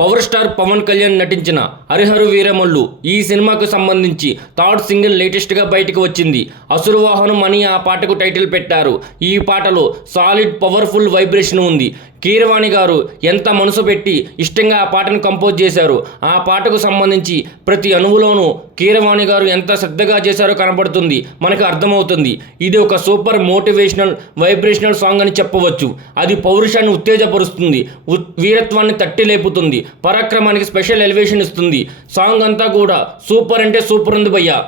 Power star Pawan Kalyan నటించిన హరిహర వీరమల్లు ఈ సినిమాకు సంబంధించి థర్డ్ సింగిల్ లేటెస్ట్గా బయటకు వచ్చింది. అసురు వాహనం అని ఆ పాటకు టైటిల్ పెట్టారు. ఈ పాటలో సాలిడ్ పవర్ఫుల్ వైబ్రేషన్ ఉంది. కీరవాణి గారు ఎంత మనసు పెట్టి ఇష్టంగా ఆ పాటను కంపోజ్ చేశారు. ఆ పాటకు సంబంధించి ప్రతి అణువులోనూ కీరవాణి గారు ఎంత శ్రద్ధగా చేశారో కనబడుతుంది, మనకు అర్థమవుతుంది. ఇది ఒక సూపర్ మోటివేషనల్ వైబ్రేషనల్ సాంగ్ అని చెప్పవచ్చు. అది పౌరుషాన్ని ఉత్తేజపరుస్తుంది, వీరత్వాన్ని తట్టి లేపుతుంది, పరాక్రమానికి స్పెషల్ ఎలివేషన్ ఇస్తుంది. సాంగ్ అంతా కూడా సూపర్ అంటే సూపర్ ఉంది భయ్యా.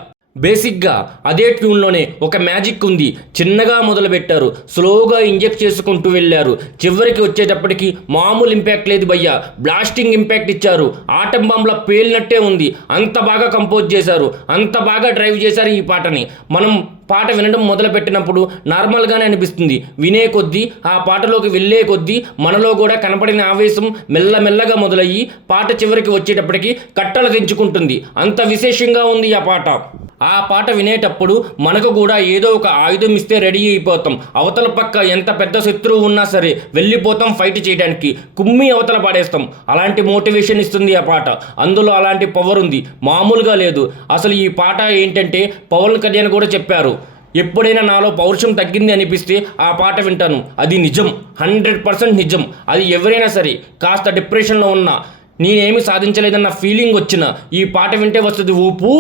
బేసిక్గా అదే ట్యూన్లోనే ఒక మ్యాజిక్ ఉంది. చిన్నగా మొదలుపెట్టారు, స్లోగా ఇంజెక్ట్ చేసుకుంటూ వెళ్ళారు. చివరికి వచ్చేటప్పటికి మామూలు ఇంపాక్ట్ లేదు భయ్యా, బ్లాస్టింగ్ ఇంపాక్ట్ ఇచ్చారు. ఆటం బాంబ్లా పేలినట్టే ఉంది. అంత బాగా కంపోజ్ చేశారు, అంత బాగా డ్రైవ్ చేశారు ఈ పాటని. మనం పాట వినడం మొదలుపెట్టినప్పుడు నార్మల్గానే అనిపిస్తుంది. వినే కొద్దీ, ఆ పాటలోకి వెళ్ళే కొద్దీ మనలో కూడా కనపడిన ఆవేశం మెల్లమెల్లగా మొదలయ్యి పాట చివరికి వచ్చేటప్పటికి కట్టలు తెంచుకుంటుంది. అంత విశేషంగా ఉంది ఆ పాట. ఆ పాట వినేటప్పుడు మనకు కూడా ఏదో ఒక ఆయుధం ఇస్తే రెడీ అయిపోతాం. అవతల పక్క ఎంత పెద్ద శత్రువు ఉన్నా సరే వెళ్ళిపోతాం ఫైట్ చేయడానికి, కుమ్మి అవతల పాడేస్తాం. అలాంటి మోటివేషన్ ఇస్తుంది ఆ పాట. అందులో అలాంటి పవర్ ఉంది, మామూలుగా లేదు. అసలు ఈ పాట ఏంటంటే పవన్ కళ్యాణ్ కూడా చెప్పారు, ఎప్పుడైనా నాలో పౌరుషం తగ్గింది అనిపిస్తే ఆ పాట వింటాను. అది నిజం, 100% నిజం. అది ఎవరైనా సరే కాస్త డిప్రెషన్లో ఉన్నా, నేనేమి సాధించలేదన్న ఫీలింగ్ వచ్చిన ఈ పాట వింటే వస్తుంది ఊపు.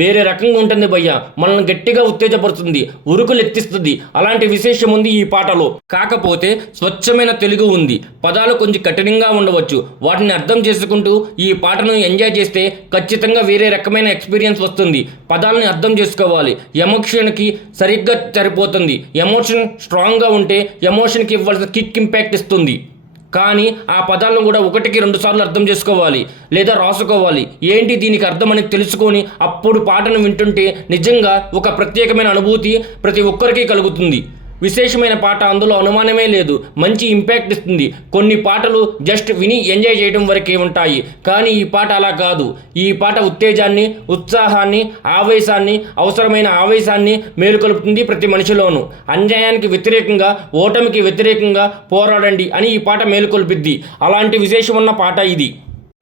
వేరే రకంగా ఉంటుంది భయ్య, మనల్ని గట్టిగా ఉత్తేజపరుస్తుంది, ఉరుకులు ఎత్తిస్తుంది. అలాంటి విశేషం ఉంది ఈ పాటలో. కాకపోతే స్వచ్ఛమైన తెలుగు ఉంది. పదాలు కొంచెం కఠినంగా ఉండవచ్చు, వాటిని అర్థం చేసుకుంటూ ఈ పాటను ఎంజాయ్ చేస్తే ఖచ్చితంగా వేరే రకమైన ఎక్స్పీరియన్స్ వస్తుంది. పదాలని అర్థం చేసుకోవాలి, ఎమోషన్కి సరిగ్గా సరిపోతుంది. ఎమోషన్ స్ట్రాంగ్గా ఉంటే ఎమోషన్కి ఇవ్వాల్సిన కిక్ ఇంపాక్ట్ ఇస్తుంది. కానీ ఆ పదాలను కూడా 1-2 సార్లు అర్థం చేసుకోవాలి, లేదా రాసుకోవాలి. ఏంటి దీనికి అర్థం అని తెలుసుకొని అప్పుడు పాటను వింటుంటే నిజంగా ఒక ప్రత్యేకమైన అనుభూతి ప్రతి ఒక్కరికి కలుగుతుంది. విశేషమైన పాట, అందులో అనుమానమే లేదు. మంచి ఇంపాక్ట్ ఇస్తుంది. కొన్ని పాటలు జస్ట్ విని ఎంజాయ్ చేయడం వరకే ఉంటాయి, కానీ ఈ పాట అలా కాదు. ఈ పాట ఉత్తేజాన్ని, ఉత్సాహాన్ని, ఆవేశాన్ని, అవసరమైన ఆవేశాన్ని మేలుకొలుపుతుంది ప్రతి మనిషిలోనూ. అన్యాయానికి వ్యతిరేకంగా, ఓటమికి వ్యతిరేకంగా పోరాడండి అని ఈ పాట మేలుకొల్పిద్ది. అలాంటి విశేషం ఉన్న పాట ఇది.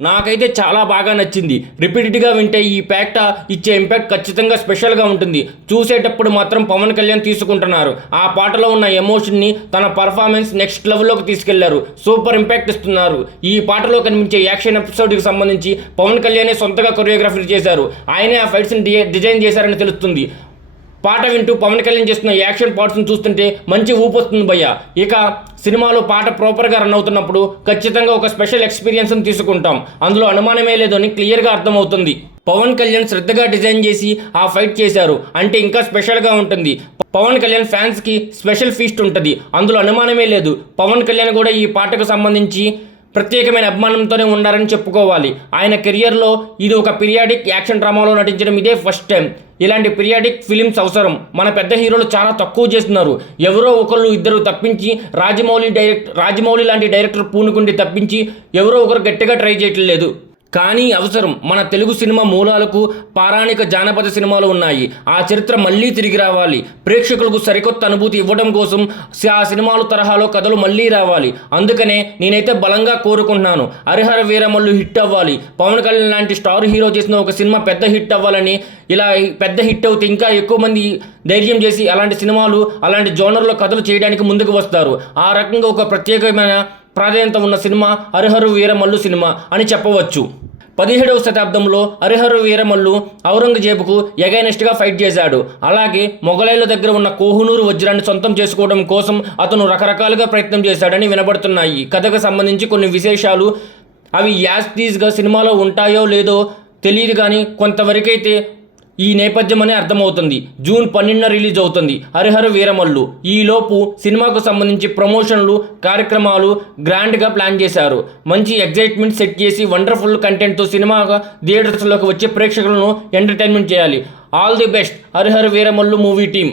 నాకైతే చాలా బాగా నచ్చింది. రిపీటెడ్గా వింటే ఈ పాట ఇచ్చే ఇంపాక్ట్ ఖచ్చితంగా స్పెషల్గా ఉంటుంది. చూసేటప్పుడు మాత్రం పవన్ కళ్యాణ్ తీసుకుంటున్నారు. ఆ పాటలో ఉన్న ఎమోషన్ని తన పర్ఫార్మెన్స్ నెక్స్ట్ లెవెల్లోకి తీసుకెళ్లారు. సూపర్ ఇంపాక్ట్ ఇస్తున్నారు. ఈ పాటలో కనిపించే యాక్షన్ ఎపిసోడ్కి సంబంధించి పవన్ కళ్యాణే సొంతగా కొరియోగ్రఫీ చేశారు. ఆయనే ఆ ఫైట్స్ని డిజైన్ చేశారని తెలుస్తుంది. పాట వింటూ పవన్ కళ్యాణ్ చేస్తున్న యాక్షన్ పార్ట్స్ని చూస్తుంటే మంచి ఊపు వస్తుంది భయ్య. ఇక సినిమాలో పాట ప్రాపర్గా రన్ అవుతున్నప్పుడు ఖచ్చితంగా ఒక స్పెషల్ ఎక్స్పీరియన్స్ని తీసుకుంటాం. అందులో అనుమానమే లేదు అని క్లియర్గా అర్థమవుతుంది. పవన్ కళ్యాణ్ శ్రద్ధగా డిజైన్ చేసి ఆ ఫైట్ చేశారు అంటే ఇంకా స్పెషల్గా ఉంటుంది. పవన్ కళ్యాణ్ ఫ్యాన్స్కి స్పెషల్ ఫీస్ట్ ఉంటుంది, అందులో అనుమానమే లేదు. పవన్ కళ్యాణ్ కూడా ఈ పాటకు సంబంధించి ప్రత్యేకమైన అభిమానంతోనే ఉన్నారని చెప్పుకోవాలి. ఆయన కెరియర్లో ఇది ఒక పీరియాడిక్ యాక్షన్ డ్రామాలో నటించడం ఇదే ఫస్ట్ టైం. ఇలాంటి పీరియాడిక్ ఫిలిమ్స్ అవసరం. మన పెద్ద హీరోలు చాలా తక్కువ చేస్తున్నారు. ఎవరో ఒకళ్ళు ఇద్దరు తప్పించి, రాజమౌళి లాంటి డైరెక్టర్ పూనుకుండి తప్పించి ఎవరో ఒకరు గట్టిగా ట్రై చేయట్లేదు. కానీ అవసరం. మన తెలుగు సినిమా మూలాలకు పౌరాణిక జానపద సినిమాలు ఉన్నాయి. ఆ చరిత్ర మళ్ళీ తిరిగి రావాలి. ప్రేక్షకులకు సరికొత్త అనుభూతి ఇవ్వడం కోసం ఆ సినిమాలు తరహాలో కథలు మళ్ళీ రావాలి. అందుకనే నేనైతే బలంగా కోరుకుంటున్నాను, హరిహర వీరమల్లు హిట్ అవ్వాలి. పవన్ కళ్యాణ్ లాంటి స్టార్ హీరో చేసిన ఒక సినిమా పెద్ద హిట్ అవ్వాలని. ఇలా పెద్ద హిట్ అవుతే ఇంకా ఎక్కువ మంది ధైర్యం చేసి అలాంటి సినిమాలు, అలాంటి జోనర్లో కథలు చేయడానికి ముందుకు వస్తారు. ఆ రకంగా ఒక ప్రత్యేకమైన ప్రాధాన్యత ఉన్న సినిమా హరిహర వీరమల్లు సినిమా అని చెప్పవచ్చు. 17వ శతాబ్దంలో హరిహర వీరమల్లు ఔరంగజేబుకు ఎగైనెస్ట్గా ఫైట్ చేశాడు. అలాగే మొఘలాయుల దగ్గర ఉన్న కోహినూరు వజ్రాన్ని సొంతం చేసుకోవడం కోసం అతను రకరకాలుగా ప్రయత్నం చేశాడని వినబడుతున్నాయి. కథకు సంబంధించి కొన్ని విశేషాలు, అవి యాస్టీస్గా సినిమాలో ఉంటాయో లేదో తెలియదు, కానీ కొంతవరకైతే ఈ నేపథ్యం అనే అర్థమవుతుంది. జూన్ 12న రిలీజ్ అవుతుంది హరిహర వీరమల్లు. ఈలోపు సినిమాకు సంబంధించి ప్రమోషన్లు, కార్యక్రమాలు గ్రాండ్గా ప్లాన్ చేశారు. మంచి ఎగ్జైట్మెంట్ సెట్ చేసి వండర్ఫుల్ కంటెంట్తో సినిమా థియేటర్స్లోకి వచ్చే ప్రేక్షకులను ఎంటర్టైన్మెంట్ చేయాలి. All the best Harihara Veeramallu movie team.